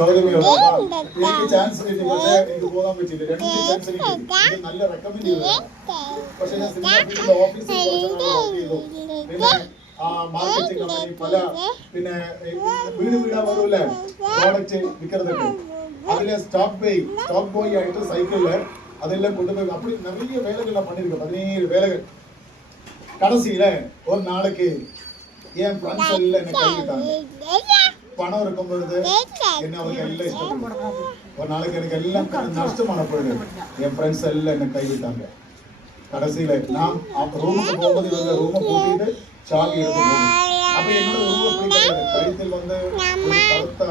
ഗൗതമി എനിക്ക് ചാൻസ് കിട്ടി, പക്ഷേ എനിക്ക് പോകാൻ പറ്റില്ല. 2 ചാൻസ് കിട്ടി, നല്ല റെക്കമെൻഡ് ചെയ്തതാണ്. പക്ഷെ ഞാൻ സിനിമ ഫീൽഡിൽ ഓഫീസിൽ വർക്ക് ചെയ്തു. പിന്നെ മാർക്കറ്റിംഗ് കമ്പനി പല പിന്നെ വീട് വീടാ വരൂല്ലേ പ്രോഡക്റ്റ് വിൽക്കുന്നതൊക്കെ, അതിലെ സ്റ്റോക്ക് ബോയ് ആയിട്ട് സൈക്കിളില് அதெல்லாம் கொண்டு போய் அப்படி நிறைய வேலைகள்லாம் பண்ணிருக்கேன். 17 வேலைகள். கடைசியில ஒரு நாளைக்கு என் ஃப்ரெண்ட்ஸ் எல்லாம் என்ன கைவிட்டாங்க. பணம் இருக்கும் பொழுது என்ன அவருக்கு எல்லாம் இஷ்டம். ஒரு நாளைக்கு எனக்கு எல்லாம் நஷ்டமான பொழுது என் ஃப்ரெண்ட்ஸ் எல்லாம் என்ன கைவிட்டாங்க. கடைசியில நான் ரூமுக்கு போகும்போது இவங்க ரூமை பூட்டிட்டு சாவி எடுத்து போகணும். அப்ப என்னோட உருவ பிடிக்காது. கழுத்தில் வந்து கருத்த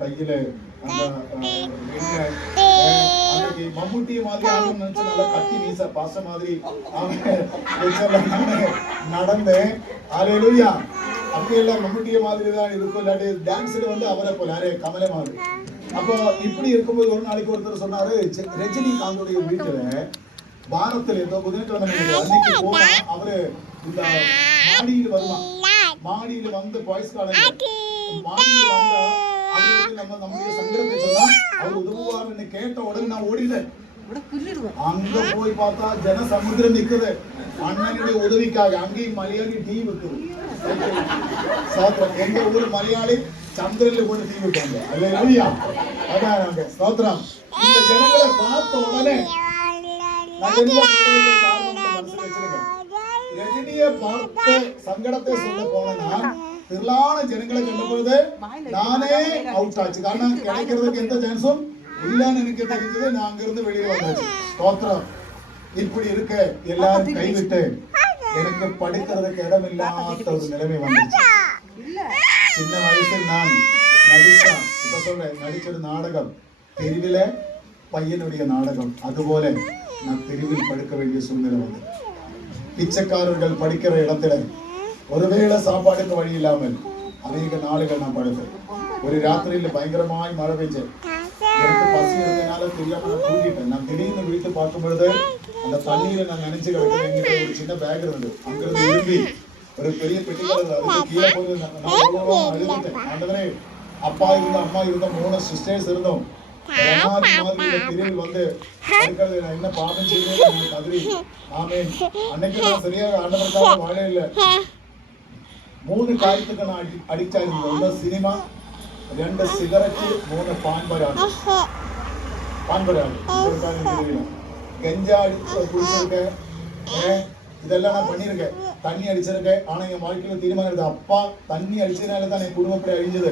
கையில அன்னைக்கு மம்முட்டிய மாதிரி ஆகணும்னு நினைச்சு நல்லா கட்டி வீச பாச மாதிரி நடந்தேன். ஹல்லேலூயா. அப்படியெல்லாம் மம்முட்டிய மாதிரி தான் இருக்கும். இல்லாட்டி டான்ஸ்ல வந்து அவரை போல யாரே கமலை மாதிரி. அப்போ இப்படி இருக்கும்போது ஒரு நாளைக்கு ஒருத்தர் சொன்னாரு, ரஜினிகாந்தோடைய வீட்டுல வாரத்துல ஏதோ புதன்கிழமை அன்னைக்கு போனா அவரு இந்த மாடியில் வருவான். மாடியில வந்து பாய்ஸ் காலேஜ் மாடியில் வந்தா நம்முடைய சங்கடத்தை சொன்னா அவர் உதவுவார்னு கேட்ட உடனே நான் ஓடிட்டேன். அங்க போய் பார்த்தா ஜன சமுத்திரம் நிக்குது அண்ணனுடைய உதவிக்காக. அங்கேயும் மலையாளி டீ விற்குது. எங்க ஊர் மலையாளி சந்திரன்ல கொண்டு டீ விற்பாங்க. அல்லேலூயா. அதான் அங்க ஸ்தோத்திரம். இந்த ஜனங்களை பார்த்த உடனே ரஜினியை பார்த்து சங்கடத்தை சொல்ல போனா திரளான ஜனங்களை கண்டபொழுது நானே அவுட் ஆச்சு. காரணம் கிடைக்கிறதுக்கு எந்த சான்ஸும் இல்லைன்னு எனக்கு தெரிஞ்சது. நான் அங்கிருந்து வெளியே வந்தாச்சு. ஸ்தோத்திரம். இப்படி இருக்க எல்லாரும் கைவிட்டு எனக்கு படிக்கிறதுக்கு இடம் இல்லாத ஒரு நிலைமை வந்துச்சு. சின்ன வயசில் நான் நடிச்சொரு நாடகம் தெருவில பையனுடைய நாடகம். அதுபோல நான் தெருவில் படுக்க வேண்டிய சூழ்நிலை வந்து பிச்சைக்காரர்கள் படிக்கிற இடத்துல ஒருவேளை சாப்பாடுக்கு வழி இல்லாமல் அநேக நாளுகள் நான் படுத்தேன். ஒரு ராத்திரியில பயங்கரமாய் மழை பெஞ்சேன். எனக்கு பசி இருந்ததுனால தெரியாம நான் தூங்கிட்டேன். நான் திடீர்னு வீட்டு பார்க்கும் பொழுது அந்த தண்ணீரை நான் நினைச்சு கிடக்கிறேன். எங்கிட்ட ஒரு சின்ன பேக் இருந்தது. அங்கிருந்து இரும்பி ஒரு பெரிய பெட்டி கிடந்தது. அதுக்கு கீழே போய் நான் அழுதுட்டேன். ஆண்டவரே, அப்பா இருந்தோம், அம்மா இருந்தோம், 3 சிஸ்டர்ஸ் இருந்தோம். தெருவில் வந்து நான் என்ன பாவம் செய்வேன் கதிரி. ஆமேன். அன்னைக்கு நான் சரியாக ஆண்டவருக்காக வாழ இல்லை. 3 காரியத்துக்கு நான் அடிக்ட் ஆயிருந்தேன். 1 cinema, 2 cigarette, 3 பான்பராடு. கஞ்சா குடிச்சிருக்கேன். இதெல்லாம் நான் பண்ணியிருக்கேன். தண்ணி அடிச்சிருக்கேன். ஆனா என் வாழ்க்கையில தீர்மானம் எடுத்து அப்பா தண்ணி அடிச்சதுனால தான் என் குடும்பம் அப்படி அழிஞ்சது.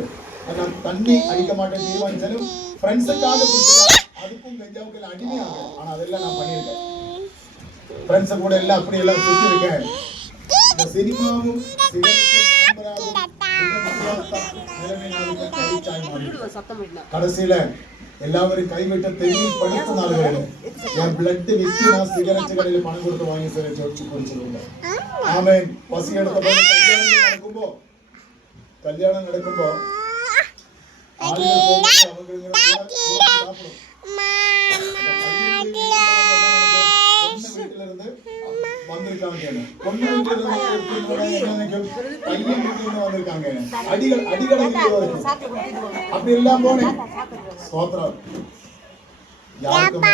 நான் தண்ணி அடிக்க மாட்டேன் தீர்மானிச்சாலும் ஃப்ரெண்ட்ஸுக்காக அதுக்கும் கஞ்சாவுக்கு எல்லாம் அடிமையாக. ஆனா அதெல்லாம் நான் பண்ணியிருக்கேன். ஃப்ரெண்ட்ஸை கூட எல்லாம் அப்படி எல்லாம் சுற்றி இருக்கேன். இந்த சினிமாவும் கடைசியில எல்லாரும் கைவிட்ட தெருவில் படுத்த நாள்களில் என் பிளட் விற்று நான் சிகரெட் கடையில் பணம் கொடுத்து வாங்கி சிகரெட் குடிச்சிருந்தேன். ஆமேன். பசி எடுத்த கல்யாணம் நடக்கும்போ அப்படி எல்லாம் போனேன். யாருக்கும்